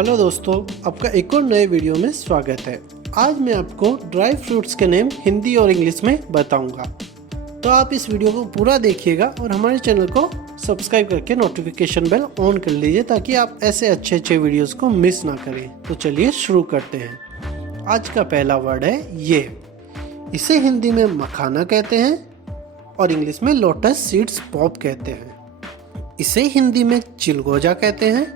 Hello दोस्तों, आपका एक और नए वीडियो में स्वागत है। आज मैं आपको ड्राई फ्रूट्स के नेम हिंदी और इंग्लिश में बताऊंगा, तो आप इस वीडियो को पूरा देखिएगा और हमारे चैनल को सब्सक्राइब करके नोटिफिकेशन बेल ऑन कर लीजिए ताकि आप ऐसे अच्छे वीडियोस को मिस ना करें। तो चलिए शुरू करते हैं। आज का पहला वर्ड है ये। इसे हिंदी में मखाना कहते हैं और इंग्लिश में लोटस सीड्स पॉप कहते हैं। इसे हिंदी में चिलगोजा कहते हैं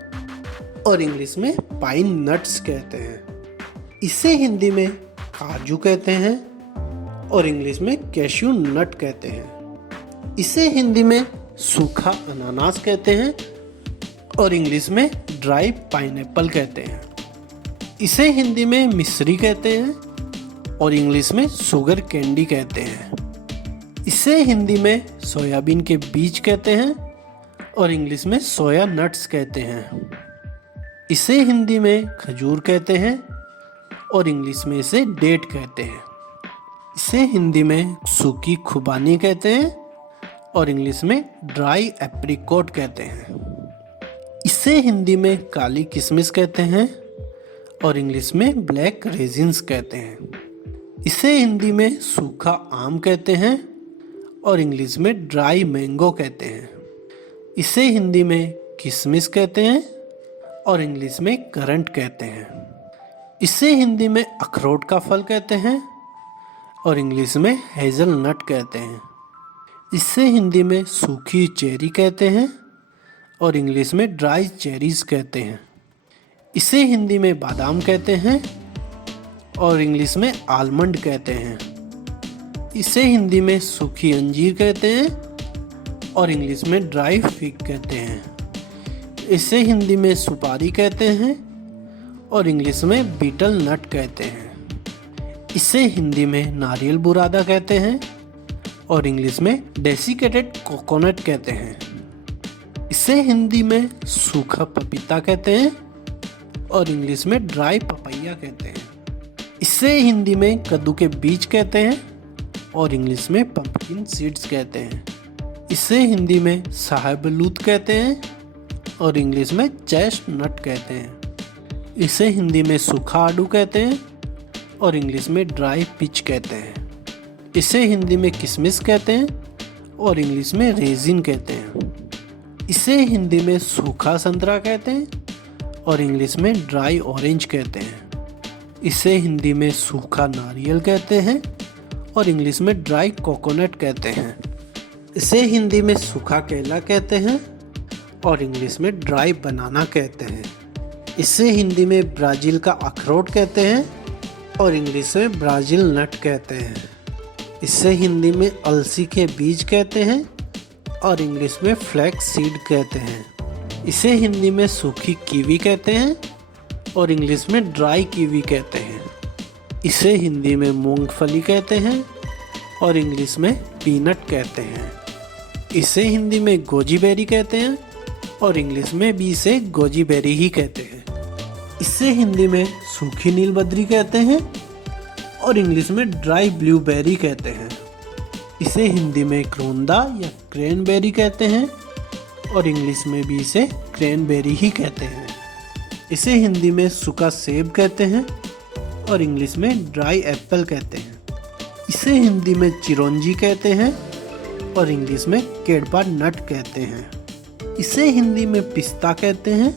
और इंग्लिश में पाइन नट्स कहते हैं। इसे हिंदी में काजू कहते हैं और इंग्लिश में कैश्यू नट कहते हैं। इसे हिंदी में सूखा अनानास कहते हैं और इंग्लिश में ड्राई पाइनएप्पल कहते हैं। इसे हिंदी में मिश्री कहते हैं और इंग्लिश में शुगर कैंडी कहते हैं। इसे हिंदी में सोयाबीन के बीज कहते हैं और इंग्लिश में सोया नट्स कहते हैं। इसे हिंदी में खजूर कहते हैं और इंग्लिश में इसे डेट कहते हैं। इसे हिंदी में सूखी खुबानी कहते हैं और इंग्लिश में ड्राई एप्रिकॉट कहते हैं। इसे हिंदी में काली किशमिश कहते हैं और इंग्लिश में ब्लैक रेजिन्स कहते हैं। इसे हिंदी में सूखा आम कहते हैं और इंग्लिश में ड्राई मैंगो कहते हैं। इसे हिंदी में किशमिश कहते हैं और इंग्लिश में करंट कहते हैं। इसे हिंदी में अखरोट का फल कहते हैं और इंग्लिश में हेज़लनट कहते हैं। इसे हिंदी में सूखी चेरी कहते हैं और इंग्लिश में ड्राई चेरीज कहते हैं। इसे हिंदी में बादाम कहते हैं और इंग्लिश में आलमंड कहते हैं। इसे हिंदी में सूखी अंजीर कहते हैं और इंग्लिश में ड्राई फिग कहते हैं। इसे हिंदी में सुपारी कहते हैं और इंग्लिश में बीटल नट कहते हैं। इसे हिंदी में नारियल बुरादा कहते हैं और इंग्लिश में डेसिकेटेड कोकोनट कहते हैं। इसे हिंदी में सूखा पपीता कहते हैं और इंग्लिश में ड्राई पपैया कहते हैं। इसे हिंदी में कद्दू के बीज कहते हैं और इंग्लिश में पंपकिन सीड्स कहते हैं। इसे हिंदी में शाहबलूत कहते हैं और इंग्लिश में चेस्टनट कहते हैं। इसे हिंदी में सूखा आड़ू कहते हैं और इंग्लिश में ड्राई पीच कहते हैं। इसे हिंदी में किशमिश कहते हैं और इंग्लिश में रेजिन कहते हैं। इसे हिंदी में सूखा संतरा कहते हैं और इंग्लिश में ड्राई ऑरेंज कहते हैं। इसे हिंदी में सूखा नारियल कहते हैं और इंग्लिश में ड्राई कोकोनट कहते हैं। इसे हिंदी में सूखा केला कहते हैं और इंग्लिश में ड्राई बनाना कहते हैं। इसे हिंदी में ब्राज़ील का अखरोट कहते हैं और इंग्लिश में ब्राज़ील नट कहते हैं। इसे हिंदी में अलसी के बीज कहते हैं और इंग्लिश में फ्लैक्स सीड कहते हैं। इसे हिंदी में सूखी कीवी कहते हैं और इंग्लिश में ड्राई कीवी कहते हैं। इसे हिंदी में मूंगफली कहते हैं और इंग्लिश में पीनट कहते हैं। इसे हिंदी में गोजी बेरी कहते हैं और इंग्लिश में भी इसे गोजी बेरी ही कहते हैं। इसे हिंदी में सूखी नीलबद्री कहते हैं और इंग्लिश में ड्राई ब्लूबेरी कहते हैं। इसे हिंदी में क्रोंदा या क्रैनबेरी कहते हैं और इंग्लिश में भी इसे क्रैनबेरी ही कहते हैं। इसे हिंदी में सूखा सेब कहते हैं और इंग्लिश में ड्राई एप्पल कहते हैं। इसे हिंदी में चिरौंजी कहते हैं और इंग्लिश में केडपा नट कहते हैं। इसे हिंदी में पिस्ता कहते हैं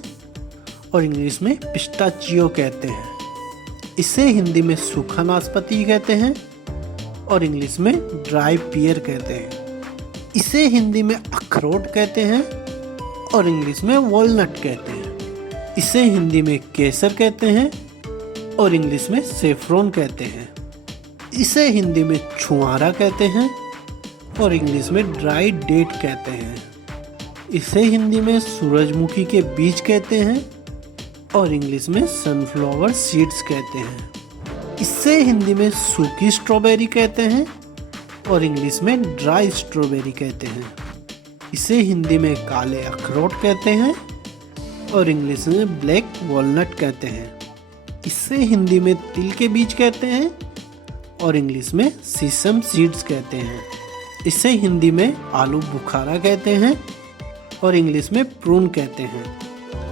और इंग्लिश में पिस्ताचियो कहते हैं। इसे हिंदी में सूखा नाशपाती कहते हैं और इंग्लिश में ड्राई पियर कहते हैं। इसे हिंदी में अखरोट कहते हैं और इंग्लिश में वॉलनट कहते हैं। इसे हिंदी में केसर कहते हैं और इंग्लिश में सेफ्रॉन कहते हैं। इसे हिंदी में छुआरा कहते हैं और इंग्लिश में ड्राई डेट कहते हैं। इसे हिंदी में सूरजमुखी के बीज कहते हैं और इंग्लिश में सनफ्लावर सीड्स कहते हैं। इसे हिंदी में सूखी स्ट्रॉबेरी कहते हैं और इंग्लिश में ड्राई स्ट्रॉबेरी कहते हैं। इसे हिंदी में काले अखरोट कहते हैं और इंग्लिश में ब्लैक वॉलनट कहते हैं। इसे हिंदी में तिल के बीज कहते हैं और इंग्लिश में सीसम सीड्स कहते हैं। इसे हिंदी में आलू बुखारा कहते हैं और इंग्लिश में प्रून कहते हैं।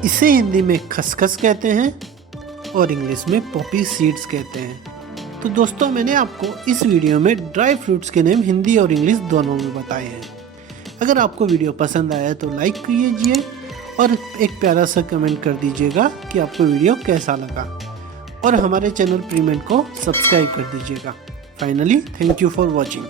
इसे हिंदी में खसखस कहते हैं और इंग्लिश में पॉपी सीड्स कहते हैं। तो दोस्तों, मैंने आपको इस वीडियो में ड्राई फ्रूट्स के नेम हिंदी और इंग्लिश दोनों में बताए हैं। अगर आपको वीडियो पसंद आया तो लाइक कीजिए और एक प्यारा सा कमेंट कर दीजिएगा कि आपको वीडियो कैसा लगा, और हमारे चैनल प्रीमेंट को सब्सक्राइब कर दीजिएगा। Finally, thank you for watching.